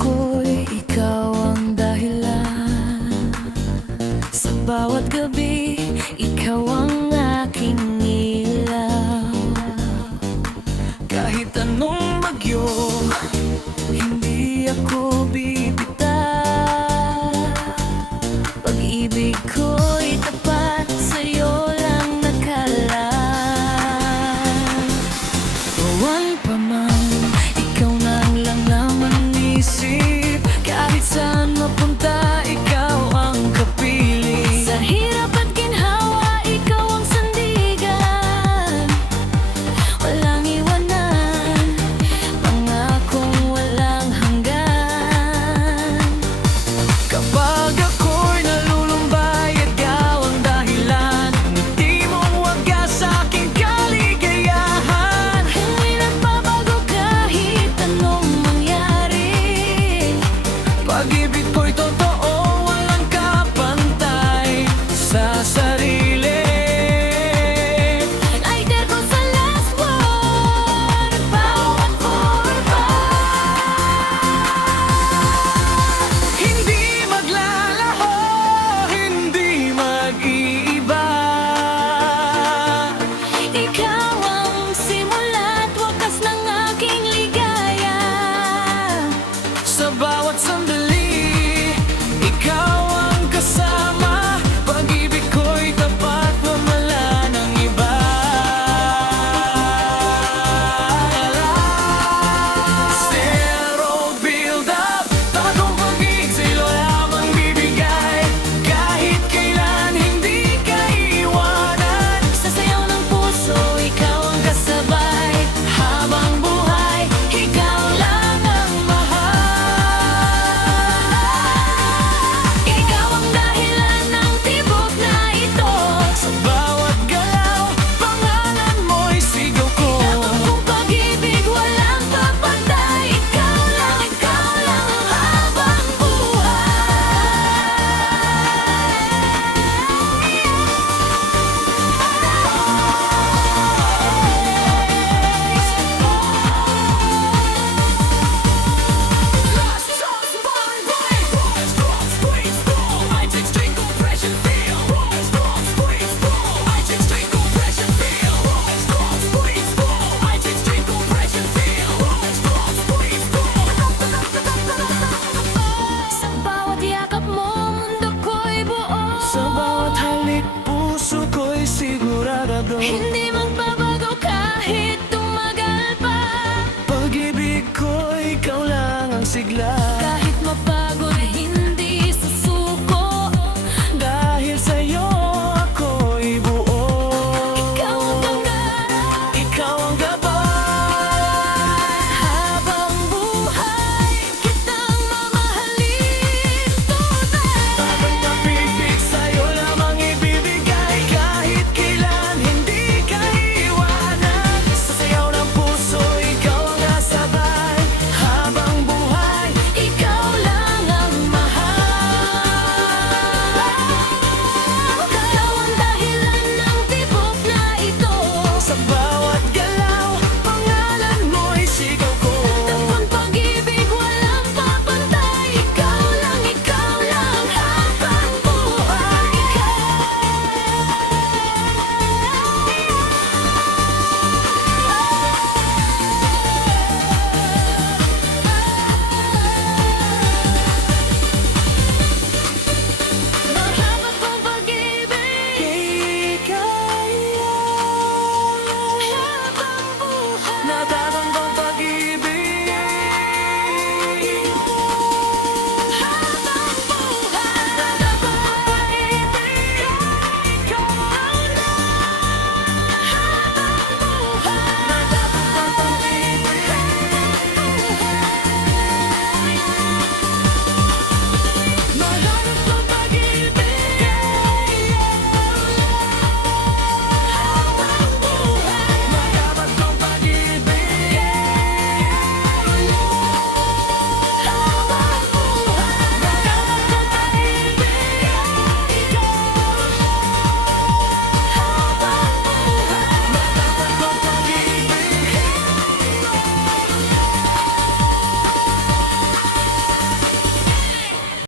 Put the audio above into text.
ko'y ikaw ang dahilan. Sa bawat gabi, ikaw ang aking ilaw. Kahit anong bagyo, hindi ako bibitaw. Pag-ibig ko'y tapat, sa'yo lang nakalaan. Buwan pa man, ikaw na lang naman isip. Kahit saan mapunta, ikaw ang kapiling. Sa hirap at ginhawa, ikaw ang sandigan. Walang iwanan, pangakong walang hanggan. Kapag ako'y nalulumbay, ikaw ang dahilan. Ngiti mong wagas sa aking kaligayahan. Hindi nagbabago kahit anong mangyari. Pag-ibig ko'y totoo, walang kapantay sa sarili. Ay terko sa last word, bawat forma. Hindi maglalaho, hindi mag-iiba. Ikaw ang simula't wakas ng aking ligaya. Sa bawat sandali, ikaw ang kasama. Pag-ibig ko'y tapat, wala ng iba. Zero build up, tapat kong pag-ibig sa'yo lamang bibigay. Kahit kailan hindi ka iwanan. Sa sayaw ng puso, ikaw ang kasabay. Habang buhay, ikaw lang ang mahal. Ikaw ang dahilan ng tibok na ito. Sa bawat galaw, pangalan mo'y sigaw ko. Dapat kong pag-ibig, walang papantay. Ikaw lang ang habang sa bawat yakap mo, mundo ko'y buo. Sa bawat halik, puso ko'y sigurado. Hindi magbabago kahit tumagal pa. Pag-ibig ko, ikaw lang ang sigla.